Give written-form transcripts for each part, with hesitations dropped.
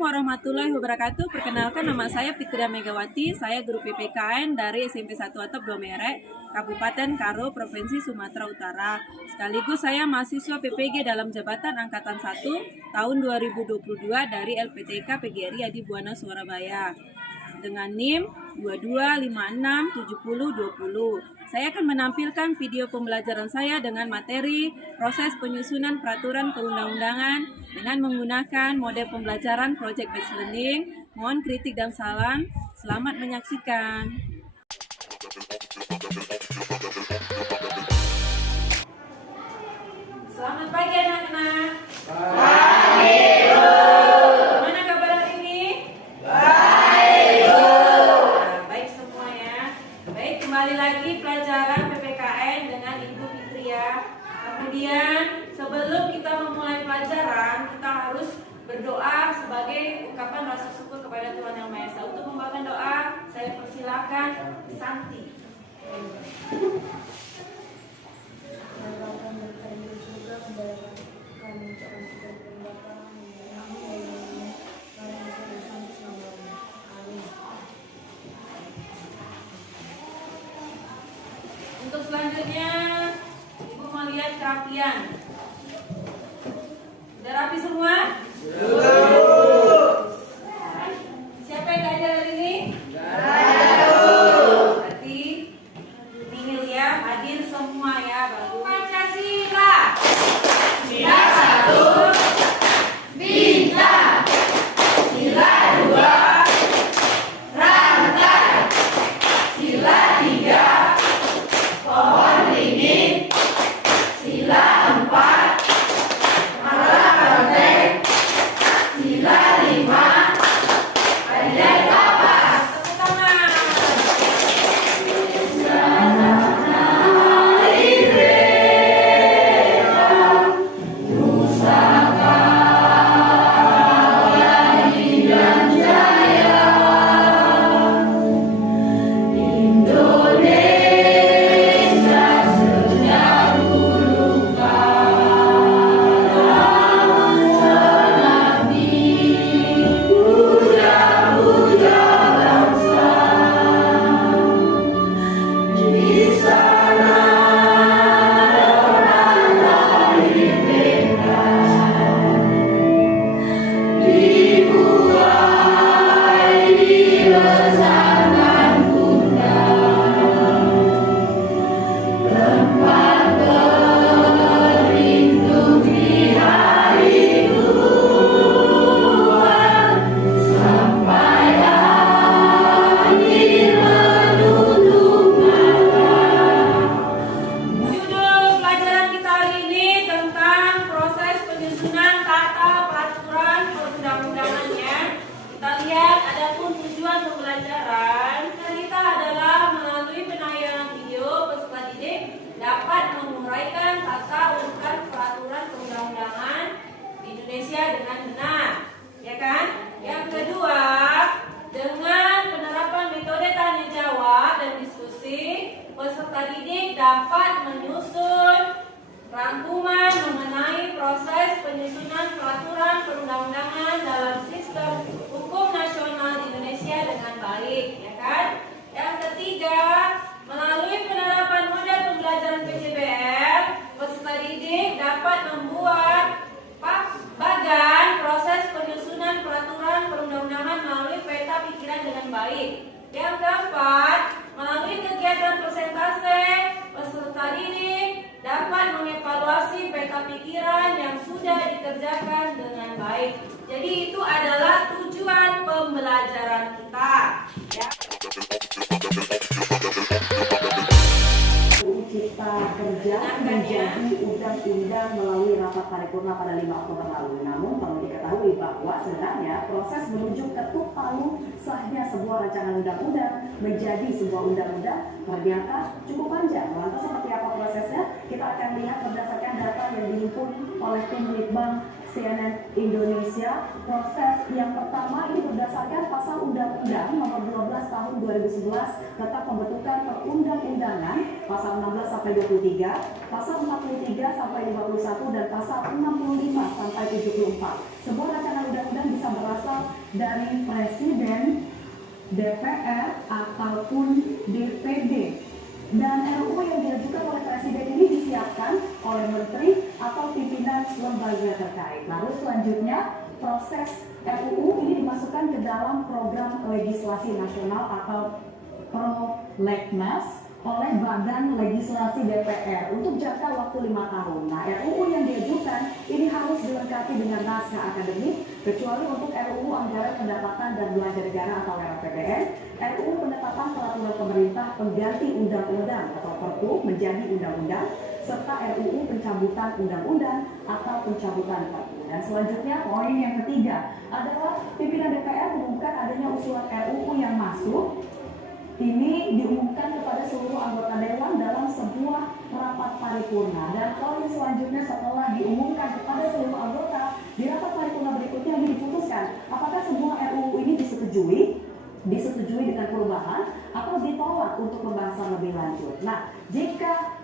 warahmatullahi wabarakatuh. Perkenalkan, nama saya Fitria Megawati. Saya guru PPKN dari SMP 1 Atap Domere, Kabupaten Karo, Provinsi Sumatera Utara. Sekaligus saya mahasiswa PPG dalam jabatan Angkatan 1 tahun 2022 dari LPTK PGRI Adi Buwana Surabaya dengan NIM 22567020. Saya akan menampilkan video pembelajaran saya dengan materi proses penyusunan peraturan perundang-undangan dengan menggunakan model pembelajaran Project Based Learning. Mohon kritik dan saran. Selamat menyaksikan. Selamat pagi anak-anak. Gimana kabar hari ini? Baik semua ya. Baik, kembali lagi pelajaran PPKN dengan Ibu Fitria. Kemudian sebelum kita memulai pelajaran, kita harus berdoa sebagai ungkapan rasa syukur kepada Tuhan Yang Maha Esa. Untuk membawakan doa, saya persilakan Santi. Untuk selanjutnya, Ibu mau lihat kerapian. Udah rapi semua? Siapa yang gak ada hari ini? Berarti nihil ya, hadir semua ya. Bagus. Pancasila. Sila 1, bintang. Sila 2, rantai. Sila 3, pohon beringin. Sila 4, malah banteng. Sila 5, ada kapas. Tepuk tangan. Dengan benar, ya kan? Yang kedua, dengan penerapan metode tanya jawab dan diskusi, peserta didik dapat menyusun rangkuman mengenai proses penyusunan peraturan perundang-undangan dalam sistem hukum nasional Indonesia dengan baik, ya kan? Yang ketiga, melalui penerapan model pembelajaran PJBL, peserta didik dapat membuat bagan proses penyusunan peraturan perundang-undangan melalui peta pikiran dengan baik. Yang keempat, melalui kegiatan presentase, peserta didik dapat mengevaluasi peta pikiran yang sudah dikerjakan dengan baik. Jadi itu adalah tujuan pembelajaran kita. Ya. Cipta Kerja menjadi undang-undang melalui rapat paripurna pada 5 Oktober lalu. Namun perlu diketahui bahwa sebenarnya proses menuju ketuk palu sahnya sebuah rancangan undang-undang menjadi sebuah undang-undang ternyata cukup panjang. Lantas seperti apa prosesnya? Kita akan lihat berdasarkan data yang dihimpun oleh tim Litbang CNN Indonesia. Proses yang pertama ini berdasarkan pasal Undang-Undang Nomor 12 Tahun 2011 tentang pembentukan perundang-undangan, pasal 16 sampai 23, pasal 43 sampai 51 dan pasal 65 sampai 74. Sebuah rancangan undang-undang bisa berasal dari Presiden, DPR, ataupun DPD. Dan RUU yang diajukan oleh Presiden ini disiapkan oleh Menteri atau pimpinan lembaga terkait. Lalu selanjutnya proses RUU ini dimasukkan ke dalam program legislasi nasional atau Prolegnas oleh Badan Legislasi DPR untuk jangka waktu 5 tahun. Nah, RUU yang diajukan ini harus dilengkapi dengan naskah akademik, kecuali untuk RUU Anggaran Pendapatan dan Belanja Negara atau RAPBN, RUU Penetapan Peraturan Pemerintah Pengganti Undang-Undang atau Perpu menjadi Undang-Undang, serta RUU Pencabutan Undang-Undang atau Pencabutan Perpu. Dan selanjutnya poin yang ketiga adalah pimpinan DPR mengumumkan adanya usulan RUU yang masuk. Ini diumumkan kepada seluruh anggota dewan dalam sebuah rapat paripurna. Dan poin selanjutnya setelah diumumkan kepada seluruh anggota di rapat paripurna berikutnya ini diputuskan apakah semua RUU ini disetujui dengan perubahan atau ditolak untuk pembahasan lebih lanjut. Nah, jika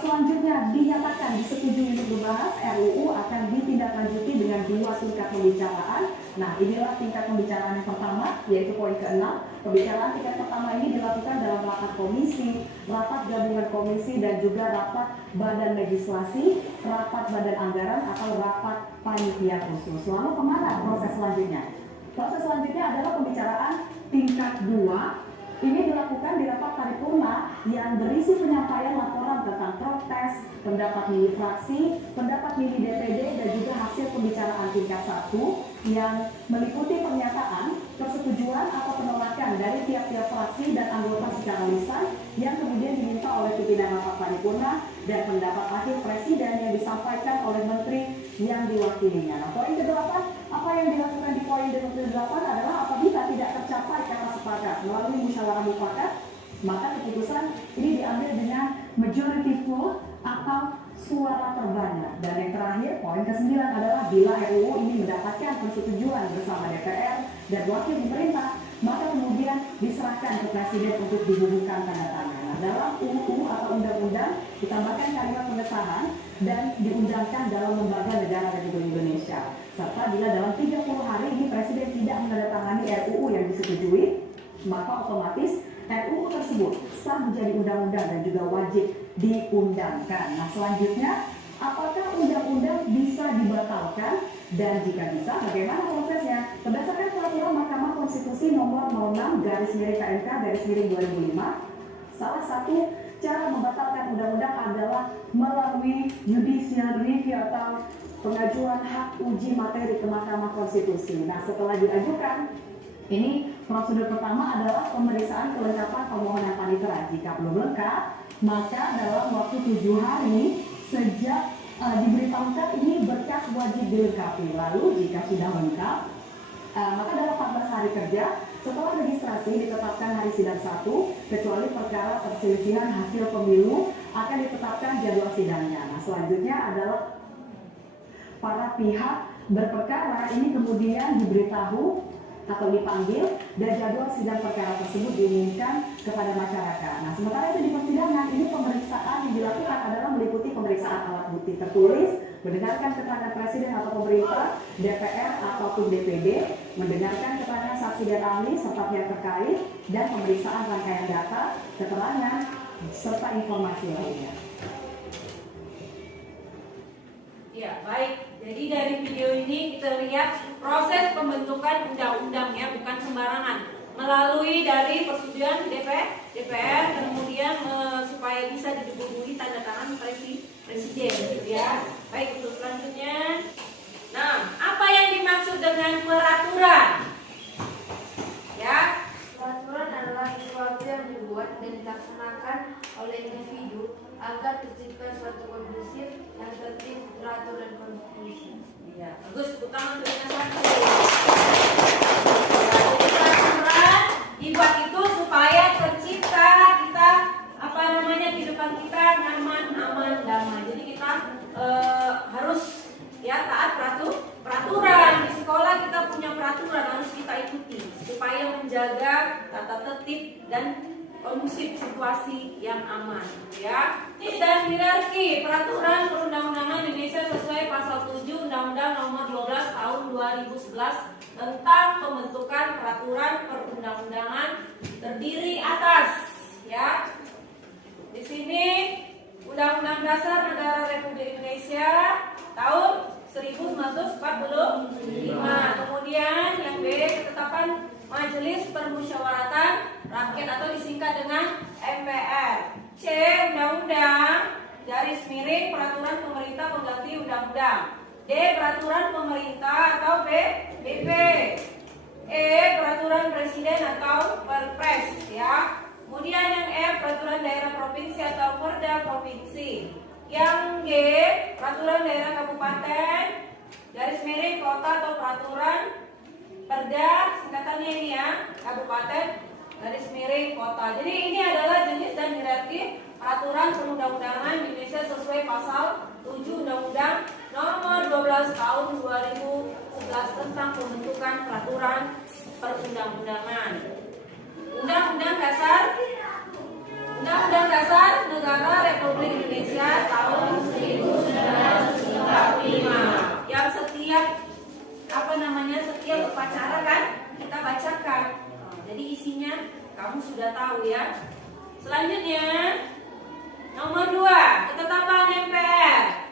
selanjutnya dinyatakan disetujui untuk dibahas, RUU akan ditindaklanjuti dengan 2 tingkat pembicaraan. Nah, inilah tingkat pembicaraan yang pertama, yaitu poin ke-6. Pembicaraan tingkat pertama ini dilakukan dalam rapat komisi, rapat gabungan komisi, dan juga rapat badan legislasi, rapat badan anggaran, atau rapat panitia khusus. Lalu kemana proses selanjutnya? Proses selanjutnya adalah pembicaraan tingkat 2. Ini dilakukan di rapat paripurna yang berisi penyampaian laporan tentang protes, pendapat mini fraksi, pendapat mini DPD, dan juga hasil pembicaraan tingkat 1 yang meliputi pernyataan, persetujuan atau penolakan dari tiap-tiap fraksi dan anggota secara lisan yang kemudian diminta oleh pimpinan rapat paripurna, dan pendapat akhir presiden yang disampaikan oleh menteri yang diwakilinya. Nah, poin ke-8, apa yang dilakukan di poin ke-8 adalah apabila tidak tercapai kata sepakat melalui musyawarah mufakat, maka keputusan ini diambil dengan majority vote atau suara terbanyak. Dan yang terakhir, poin ke-9 adalah bila RUU ini mendapatkan persetujuan bersama DPR dan wakil pemerintah, maka kemudian diserahkan ke presiden untuk dibubuhkan tanda tangan. Nah, dalam UU atau undang-undang ditambahkan kalimat pengesahan dan diundangkan dalam lembaga negara Republik Indonesia. Serta bila dalam 30 hari ini presiden tidak menandatangani RUU yang disetujui, maka otomatis RUU tersebut sah menjadi undang-undang dan juga wajib diundangkan. Nah, selanjutnya, apakah undang-undang bisa dibatalkan? Dan jika bisa, bagaimana prosesnya? Berdasarkan peraturan Mahkamah Konstitusi nomor 06/KMK/2005, salah satu cara membatalkan undang-undang adalah melalui judicial review atau pengajuan hak uji materi ke Mahkamah Konstitusi. Nah, setelah diajukan, ini prosedur pertama adalah pemeriksaan kelengkapan permohonan panitera. Jika belum lengkap, maka dalam waktu 7 hari sejak diberitahukan ini berkas wajib dilengkapi. Lalu jika sudah lengkap, maka dalam 14 hari kerja setelah registrasi ditetapkan hari sidang 1, kecuali perkara perselisihan hasil pemilu akan ditetapkan jadwal sidangnya. Nah, selanjutnya adalah para pihak berperkara ini kemudian diberitahu atau dipanggil dan jadwal sidang perkara tersebut diumumkan kepada masyarakat. Nah, sementara itu di persidangan ini pemeriksaan yang dilakukan adalah meliputi pemeriksaan alat bukti tertulis, mendengarkan keterangan presiden atau pemerintah, DPR ataupun DPD, mendengarkan keterangan saksi dan ahli serta pihak terkait, dan pemeriksaan rangkaian data, keterangan, serta informasi lainnya. Ya, baik. Jadi dari video ini kita lihat proses pembentukan undang-undangnya bukan sembarangan. Melalui dari persetujuan DPR kemudian supaya bisa dibubuhi tanda tangan presiden gitu ya. Baik, untuk selanjutnya. Nah, apa yang dimaksud dengan peraturan? Ya, Peraturan adalah sesuatu yang dibuat dan dilaksanakan oleh individu agar tercipta suatu kondusif yang tertib, teratur, dan kondusif. iya, bagus. Tepuk tangan untuk yang satu. Ya, jadi peraturan dibuat itu supaya tercipta kita kehidupan kita nyaman, aman, damai. Jadi kita harus ya taat peraturan. Di sekolah kita punya peraturan harus kita ikuti supaya menjaga tata tertib dan kondusif situasi yang aman ya. Dan hierarki peraturan perundang-undangan Indonesia sesuai pasal 7 Undang-Undang Nomor 12 Tahun 2005 2011 tentang pembentukan peraturan perundang-undangan terdiri atas, ya. Di sini Undang-Undang Dasar Negara Republik Indonesia tahun 1945. Kemudian yang B, ketetapan Majelis Permusyawaratan Rakyat atau disingkat dengan MPR. C, Undang-Undang garis miring peraturan pemerintah pengganti undang-undang. D, peraturan pemerintah atau BP. E, peraturan presiden atau Perpres, ya. Kemudian yang F, peraturan daerah provinsi atau Perda provinsi. Yang G, peraturan daerah kabupaten garis miring kota atau peraturan Perda, singkatannya ini ya, kabupaten garis miring kota. Jadi ini adalah jenis dan hierarki peraturan perundang-undangan di Indonesia sesuai pasal 7 Undang-Undang Nomor 12 Tahun 2011 tentang pembentukan peraturan perundang-undangan. Undang-Undang Dasar Negara Republik Indonesia tahun 1945 yang setiap setiap upacara kan kita bacakan. Jadi isinya kamu sudah tahu ya. Selanjutnya nomor 2, ketetapan MPR.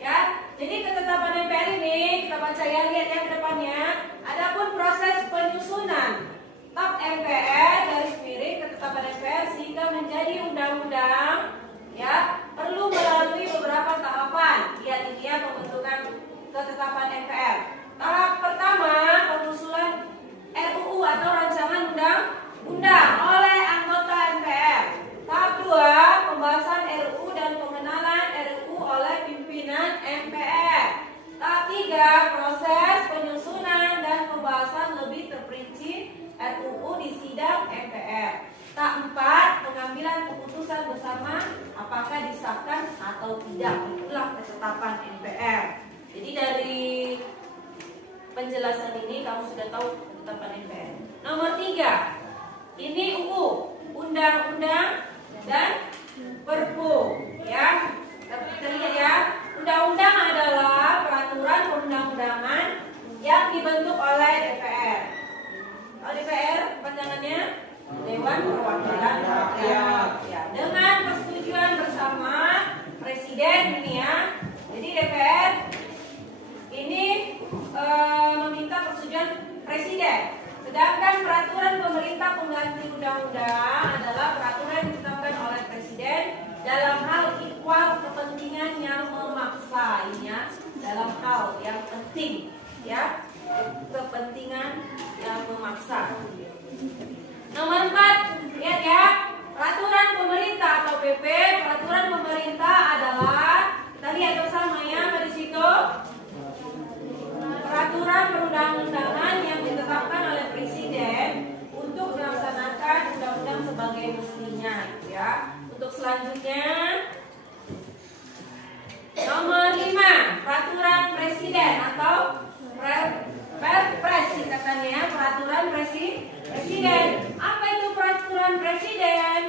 Ya, jadi ketetapan MPR ini kita baca ya, lihat yang depannya. Adapun proses penyusunan TAP MPR garis miring ketetapan MPR sehingga menjadi undang-undang, ya, perlu melalui beberapa tahapan. Lihat ini ya pembentukan ketetapan MPR. Tahap pertama, pengusulan RUU atau rancangan undang-undang oleh anggota MPR. Tahap 2, pembahasan RUU dan pengenalan RUU oleh pimpinan MPR. Tahap 3, proses penyusunan dan pembahasan lebih terperinci RUU di sidang MPR. Tahap 4, pengambilan keputusan bersama apakah disahkan atau tidak. Itulah ketetapan MPR. Jadi dari penjelasan ini kamu sudah tahu ketetapan MPR. Nomor 3, ini UU, undang-undang dan perpu, ya. Kita lihat ya, undang-undang adalah peraturan perundang-undangan yang dibentuk oleh DPR. Kalau DPR panjangannya Dewan Perwakilan Rakyat, ya, dengan persetujuan bersama Presiden ini ya. Jadi DPR ini meminta persetujuan Presiden. Sedangkan peraturan pemerintah pengganti undang-undang adalah peraturan yang ditetapkan oleh Presiden dalam hal ikhwal kepentingan yang memaksa, ini ya, dalam hal yang penting, ya, kepentingan yang memaksa. Nomor 4, lihat ya, peraturan pemerintah atau PP. Peraturan pemerintah adalah, kita lihat bersama ya, di situ peraturan perundang-undangan yang ditetapkan oleh Presiden untuk melaksanakan undang-undang sebagai mestinya, ya. Untuk selanjutnya nomor 5, peraturan Presiden atau Perpres singkatannya ya, peraturan Presiden. Apa itu peraturan Presiden?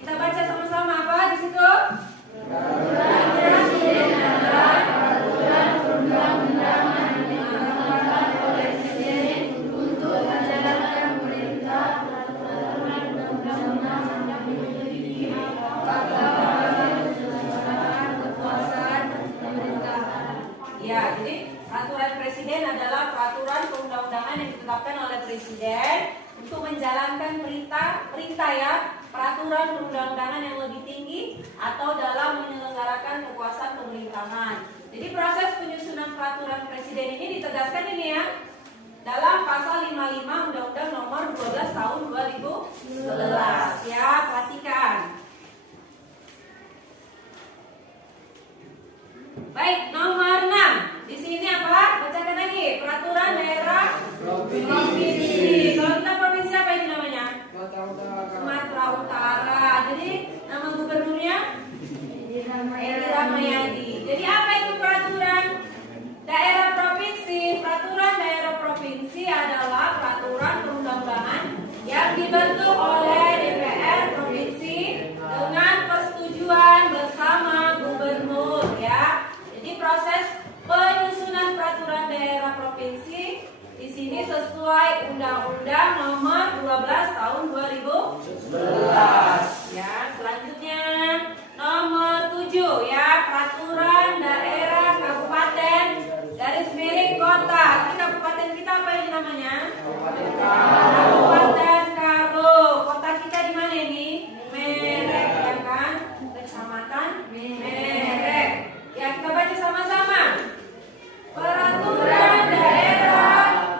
Kita baca sama-sama apa di situ? Peraturan Presiden adalah peraturan perundang-undangan yang ditetapkan oleh Presiden untuk menjalankan perintah peraturan perundang-undangan yang memiliki kekuasaan pemerintahan. Ya, jadi peraturan Presiden adalah peraturan perundang-undangan yang ditetapkan oleh Presiden untuk menjalankan perintah ya, peraturan perundang-undangan yang lebih tinggi atau dalam menyelenggarakan kekuasaan pemerintahan. Jadi proses penyusunan peraturan Presiden ini ditegaskan ini ya dalam pasal 55 Undang-Undang Nomor 12 Tahun 2011. Ya, perhatikan. Baik, nomor 6. Di sini apa? Bacakan lagi. Peraturan daerah provinsi. Kalau kita provinsi apa itu namanya? Sumatera Utara. Jadi nama gubernurnya Edi Rahmayadi. Jadi apa itu peraturan daerah provinsi? Peraturan daerah provinsi adalah peraturan perundang-undangan yang dibentuk oleh DPR provinsi dengan persetujuan bersama gubernur ya. Jadi proses Ini sesuai Undang-Undang Nomor 12 Tahun 2011. Ya, selanjutnya nomor 7 ya, peraturan daerah kabupaten garis miring kota. Ini kabupaten kita apa ini namanya? Kabupaten Karo. Kota kita di mana ini? Merek ya kan? Kecamatan Merek. Ya, kita baca sama-sama. Peraturan daerah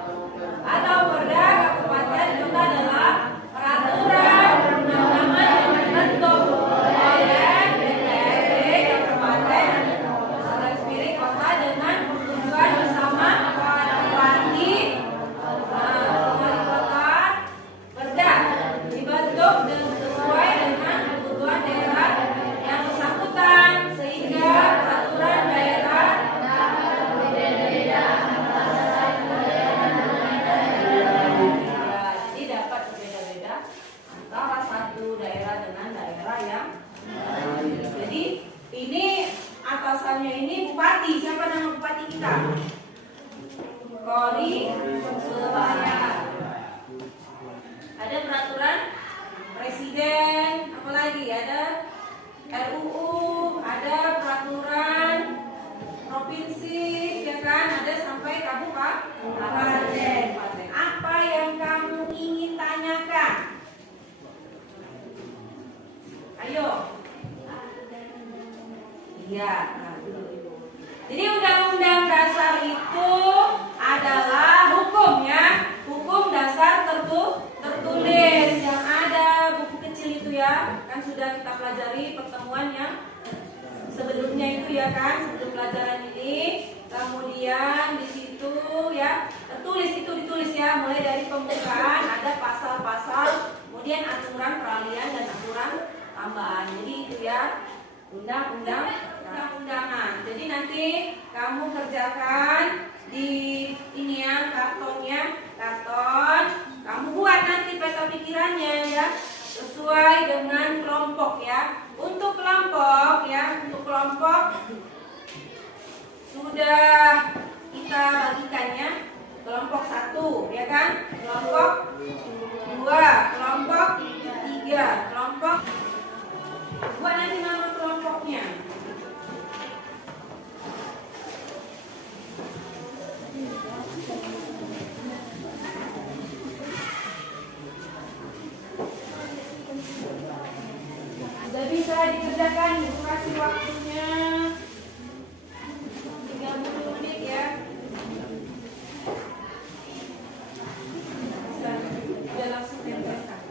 atau perda kabupaten kota adalah peraturan perundang-undangan yang dibentuk oleh DPRD kabupaten garis miring kota dengan persetujuan bersama wali kota perda dibentuk dan sesuai dengan kebutuhan daerah yang bersangkutan sehingga peraturan daerah jadi dapat berbeda-beda antara satu daerah dengan daerah yang lain. Jadi ini atasannya ini bupati. Siapa nama bupati kita? Kori Sebaya. Ada peraturan presiden, apalagi ada RUU, ada peraturan provinsi, ya kan? Ada sampai kabupaten. Apa yang kamu ingin tanyakan? Ayo. Iya. Jadi undang-undang dasar itu adalah hukum ya, hukum dasar tertulis yang ada buku kecil itu ya, kan sudah kita pelajari pertemuan yang sebelumnya itu ya kan, sebelum pelajaran ini. Kemudian di situ ya tertulis itu ditulis ya, mulai dari pembukaan ada pasal-pasal, kemudian aturan peralihan dan aturan tambahan. Jadi itu ya undang-undangan. Jadi nanti kamu kerjakan di ini ya karton, kamu buat nanti peta pikirannya ya sesuai dengan kelompok ya. Untuk kelompok sudah kita bagikannya, kelompok 1 ya kan, kelompok 2, kelompok 3, kelompok buat nanti nama kelompoknya. Sudah bisa dikerjakan, durasi waktunya 30 menit ya. Bisa langsung tempelkan.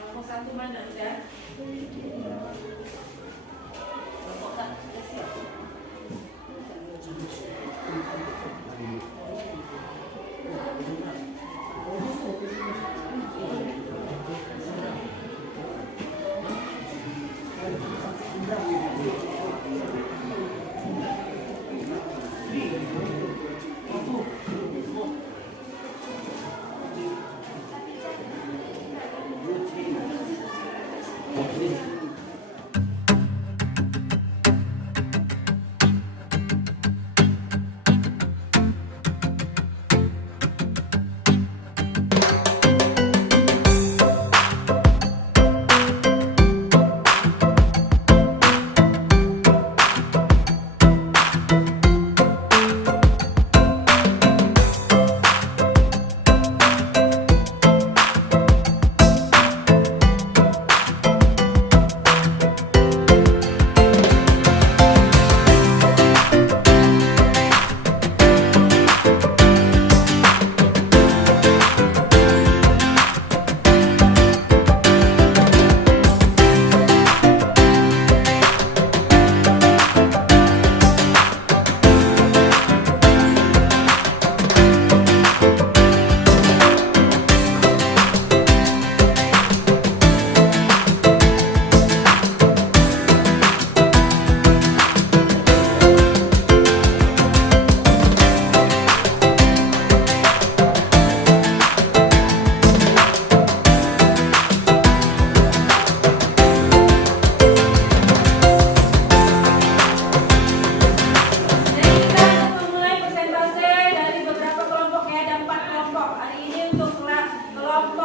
Kelompok 1 mana udah?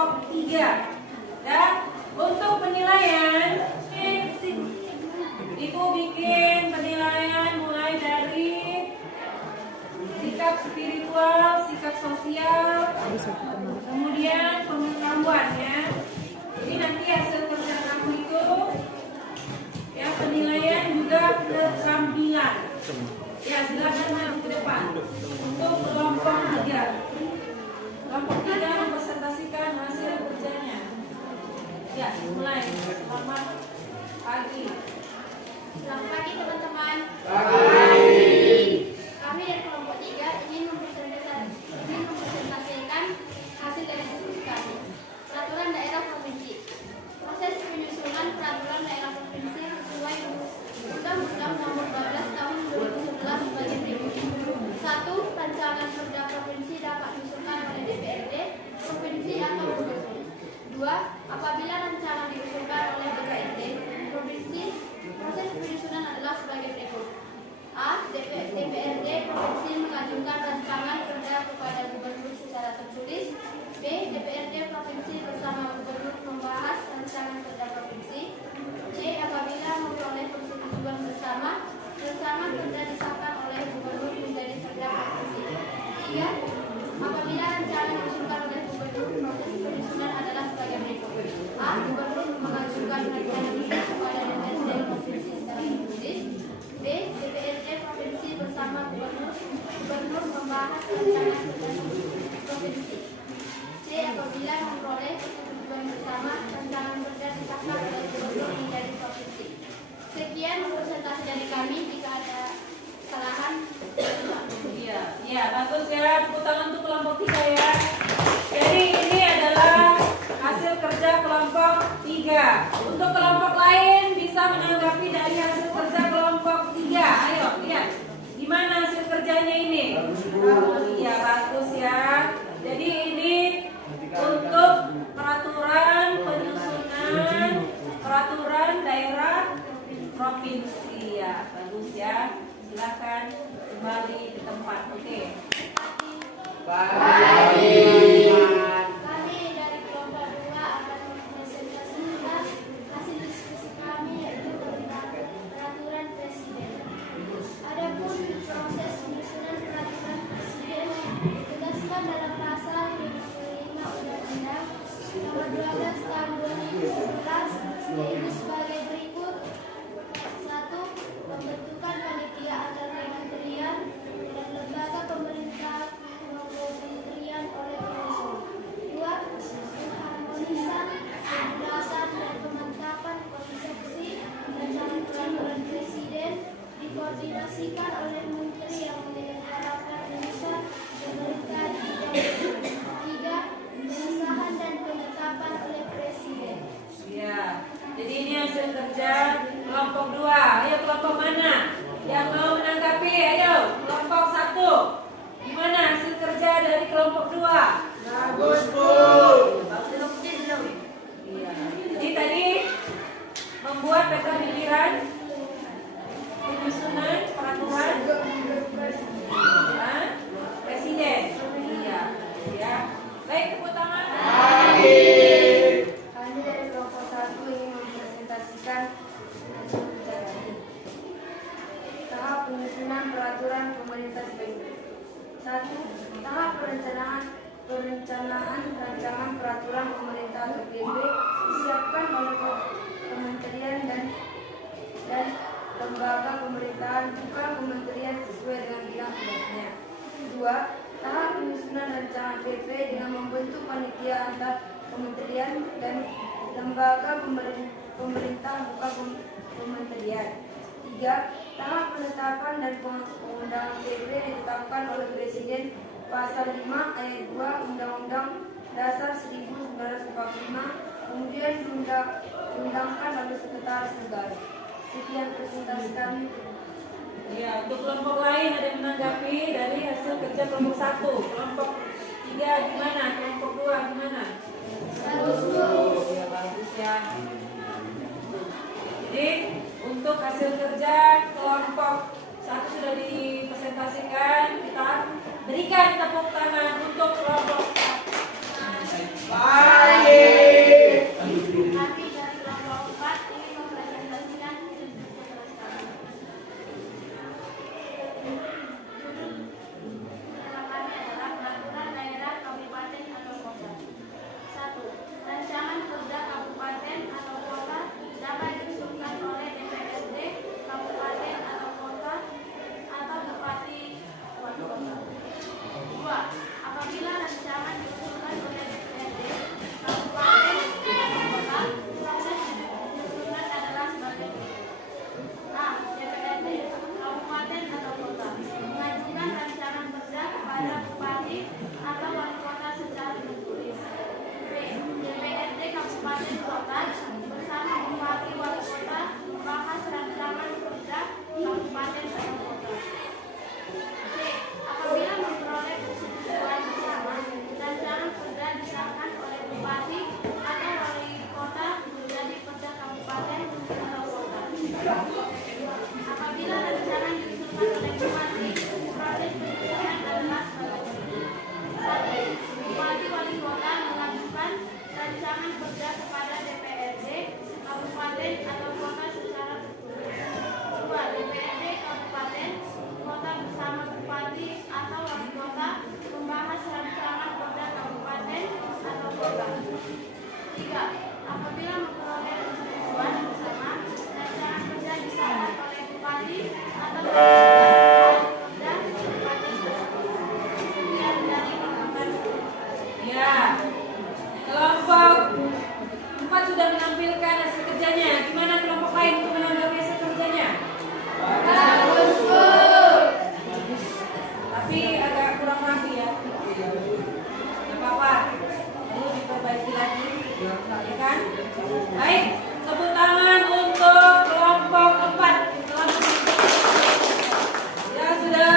kelompok 3. Dan untuk penilaian, Ibu bikin penilaian mulai dari sikap spiritual, sikap sosial, kemudian pengetahuan ya. Jadi nanti hasil kerja kamu itu ya penilaian juga keterampilan. Ya silakan maju ke depan untuk kelompok 3. Kelompok 3 mempresentasikan hasil kerjanya. Ya mulai. Selamat pagi. Selamat pagi teman-teman. Kami dari kelompok 3 ingin mempresentasikan hasil dari diskusi kami. Peraturan daerah provinsi. Proses penyusunan peraturan daerah provinsi sesuai Undang-Undang Nomor 12 Tahun 2011 sebagai berikut. 1. Rancangan perda provinsi dapat diusulkan oleh DPRD provinsi atau Gubernur. 2. Apabila rancangan diusulkan oleh DPRD provinsi, proses penyusunan adalah sebagai berikut. A. DPRD provinsi mengajukan rancangan perda kepada Gubernur secara tertulis. B. DPRD provinsi bersama Gubernur membahas rancangan perda provinsi. C. Apabila memperoleh persetujuan bersama, rancangan perda disahkan oleh Gubernur menjadi perda provinsi. 3. Apabila rancangan diusulkan oleh Gubernur, proses penyusunan adalah sebagai berikut. A. Gubernur mengajukan rancangan perda kepada DPRD provinsi secara tertulis. B. DPRD provinsi bersama Gubernur membahas rancangan perda provinsi. C. Apabila memperoleh persetujuan bersama, rancangan perda disahkan oleh Gubernur menjadi provinsi. Sekian presentasi dari kami. Jika ada kesalahan, Iya, bagus ya. Tepuk tangan untuk kelompok 3 ya. Jadi ini adalah hasil kerja kelompok 3. Untuk kelompok lain bisa menanggapi dari hasil kerja kelompok 3. Ayo, lihat. Gimana hasil kerjanya ini? Iya, bagus ya. Jadi ini untuk peraturan penyusunan peraturan daerah provinsi ya. Bagus ya. Silakan kembali ke tempat. Oke. kami dari kelompok 2 akan mempresentasikan hasil diskusi kami, yaitu tentang peraturan presiden. Adapun proses penyusunan peraturan presiden ditegaskan dalam pasal 55 Undang-Undang Nomor 12 Tahun 2011, yaitu sebagai berikut. 1. Pembentukan panitia antar kementerian dan lembaga pemerintah maupun kementerian oleh penyusun. 2. Pengharmonisan, penjelasan dan pemantapan konsepsi rancangan peraturan presiden dikoordinasikan oleh menteri yang menyelenggarakan urusan pemerintah di bidang itu. 3. Pengesahan dan penetapan oleh presiden. Ya. Jadi ini hasil kerja kelompok 2. Ayo kelompok mana yang mau menanggapi? Ayo kelompok 1. Gimana hasil kerja dari kelompok 2? Bagus Bu. Iya. Jadi tadi membuat peta pikiran penyusunan peraturan presiden. Iya. Ya. Baik, tepuk tangan. Kami dari kelompok 1 ingin mempresentasikan hasil kerja kami. Tahap penyusunan peraturan pemerintah sebagai 1. Tahap perencanaan rancangan peraturan pemerintah atau PB disiapkan oleh kementerian dan lembaga pemerintahan, bukan kementerian sesuai dengan bidang tugasnya. 2. Tahap penyusunan rancangan PP dengan membentuk panitia antar kementerian dan lembaga pemerintah, bukan kementerian. 3. Tahap penetapan dan pengundangan PP ditetapkan oleh Presiden Pasal 5 Ayat 2 Undang-Undang Dasar 1945, kemudian diundangkan oleh Sekretaris Negara. Sekian presentasi kami. Ya, untuk kelompok lain ada yang menanggapi dari hasil kerja kelompok 1. Kelompok 3 gimana? Kelompok 2 gimana? Bagus Bu. Ya, bagus ya. Jadi untuk hasil kerja kelompok 1 sudah dipresentasikan. Kita berikan tepuk tangan untuk kelompok 1. Bye. 3. Apabila memperoleh persetujuan bersama, rancangan kerja disahkan oleh bupati atau dan bupati kemudian dari kelompok. Ya, kelompok 4 sudah menampilkan hasil kerjanya. Gimana kelompok lain untuk menanggapi hasil kerjanya? Bagus, Bu. Tapi agak kurang rapi ya. Gak apa-apa, perlu diperbaiki lagi, ya kan? Baik, tepuk tangan untuk kelompok 4. Ya sudah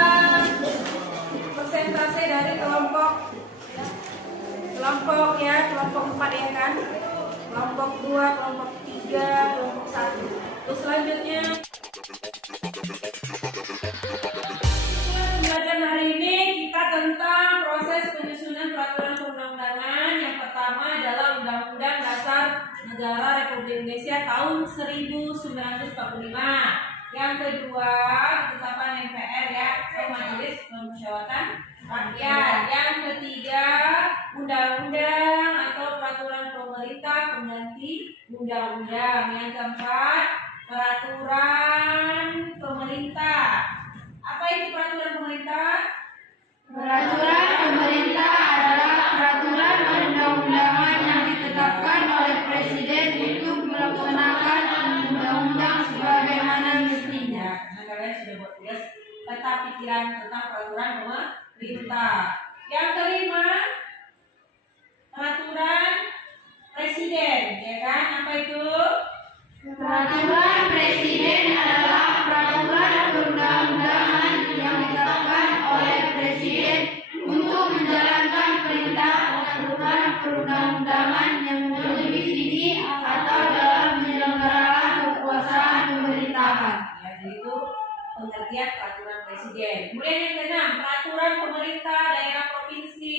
persentase dari kelompok ya, kelompok 4 ya kan? Kelompok 2, kelompok 3, kelompok 1. Terus selanjutnya pembelajaran hari ini kita tentang proses penyusunan peraturan perundang-undangan. Yang pertama adalah Undang-Undang Dasar Negara Republik Indonesia tahun 1945. Yang kedua, ketetapan MPR ya, atau Majelis Permusyawaratan Rakyat. Yang ketiga, undang-undang atau peraturan pemerintah pengganti undang-undang. Yang keempat, peraturan pemerintah. Apa itu peraturan pemerintah? Peraturan pemerintah adalah peraturan perundang-undangan yang ditetapkan oleh Presiden untuk melaksanakan undang-undang sebagaimana mestinya. Karena kalian sudah buat tugas peta pikiran tentang peraturan pemerintah. Yang kelima, peraturan presiden, ya kan? Apa itu? Peraturan Presiden adalah peraturan perundang-undangan yang ditetapkan oleh Presiden untuk menjalankan perintah peraturan perundang-undangan yang lebih tinggi atau dalam menyelenggarakan kekuasaan pemerintahan. Ya, jadi itu pengertian peraturan presiden. Kemudian yang keenam, peraturan pemerintah daerah provinsi.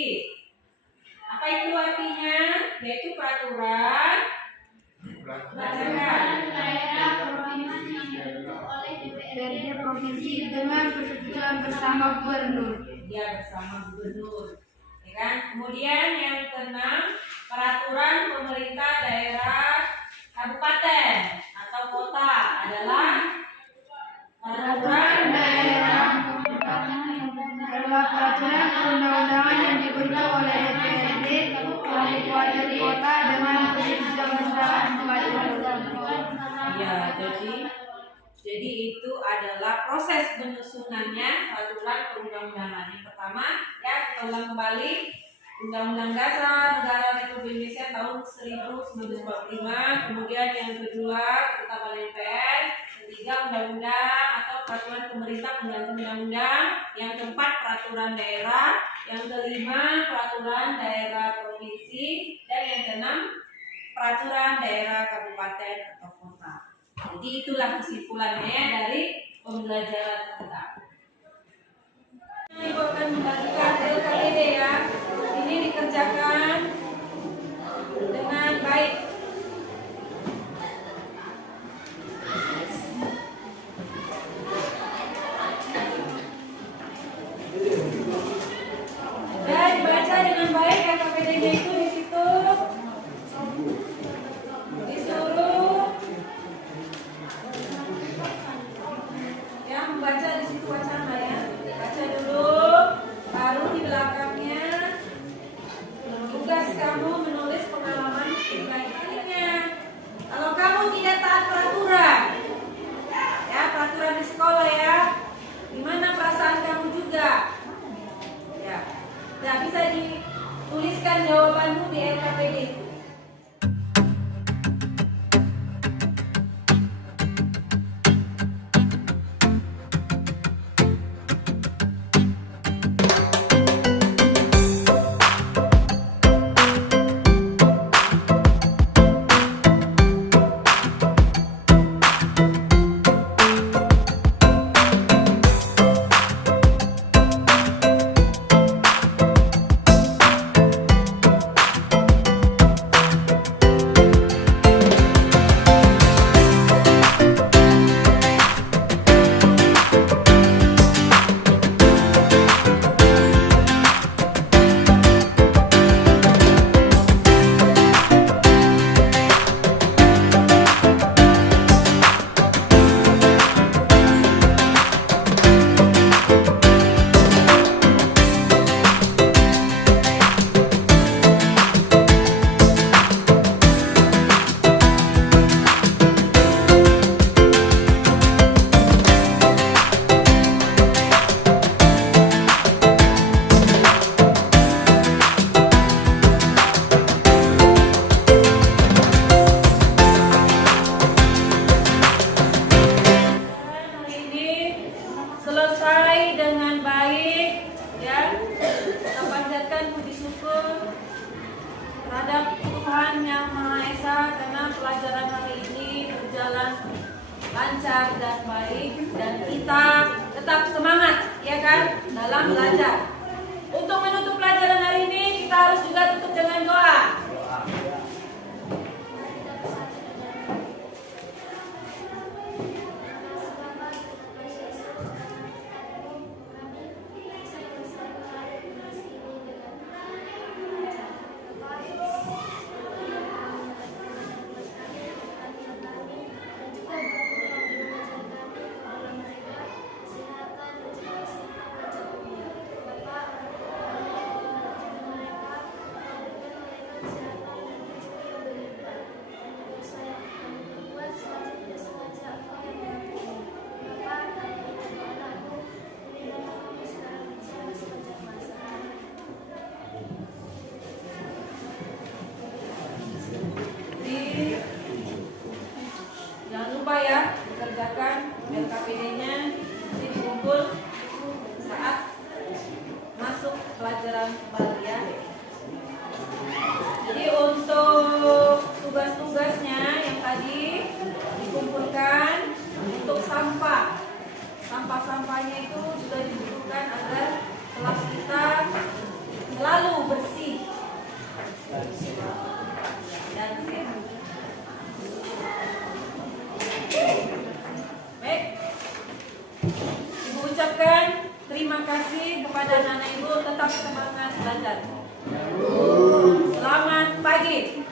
Apa itu artinya? Yaitu peraturan Daerah provinsi yang dibentuk oleh DPRD DPRD provinsi dengan persetujuan bersama gubernur. dia bersama gubernur, ya kan? Kemudian yang keenam, peraturan pemerintah daerah kabupaten atau kota adalah peraturan daerah. Adalah peraturan perundang-undangan yang dibentuk oleh DPRD kabupaten kota dengan persetujuan bersama kabupaten kota. Ya, jadi itu adalah proses penyusunannya peraturan perundang-undangan. Yang pertama, ya kita ulang kembali, Undang-Undang Dasar Negara Republik Indonesia tahun 1945. Kemudian yang kedua, ketetapan MPR. Ketiga, undang-undang atau peraturan pemerintah pengganti undang-undang. Yang keempat, peraturan daerah. Yang kelima, peraturan daerah provinsi. Dan yang keenam, peraturan daerah kabupaten atau kota. Jadi itulah kesimpulannya dari pembelajaran kita. Ibu akan membagikan LKPD ya. Ini dikerjakan dengan baik. Dan dibaca dengan baik LKPD-nya itu di situ. Disuruh yang membaca di situ wacana ya. Baca dulu, baru di belakangnya tugas kamu menulis pengalaman pribadinya. Kalau kamu tidak taat peraturan, ya peraturan di sekolah ya, gimana perasaan kamu juga? Ya, nah bisa dituliskan jawabanmu di LKPD itu. Tuhan Yang Maha Esa karena pelajaran hari ini berjalan lancar dan baik dan kita tetap semangat ya kan dalam belajar. Untuk menutup pelajaran hari ini kita harus juga tutup dengan doa. Jangan lupa ya dikerjakan LKPD-nya nanti dikumpul saat masuk pelajaran kembali ya. Jadi untuk tugas-tugasnya yang tadi dikumpulkan untuk sampah-sampahnya itu juga dibutuhkan agar kelas kita selalu bersih dan sehat. Baik, Ibu ucapkan terima kasih kepada anak-anak Ibu, tetap semangat belajar. Selamat pagi.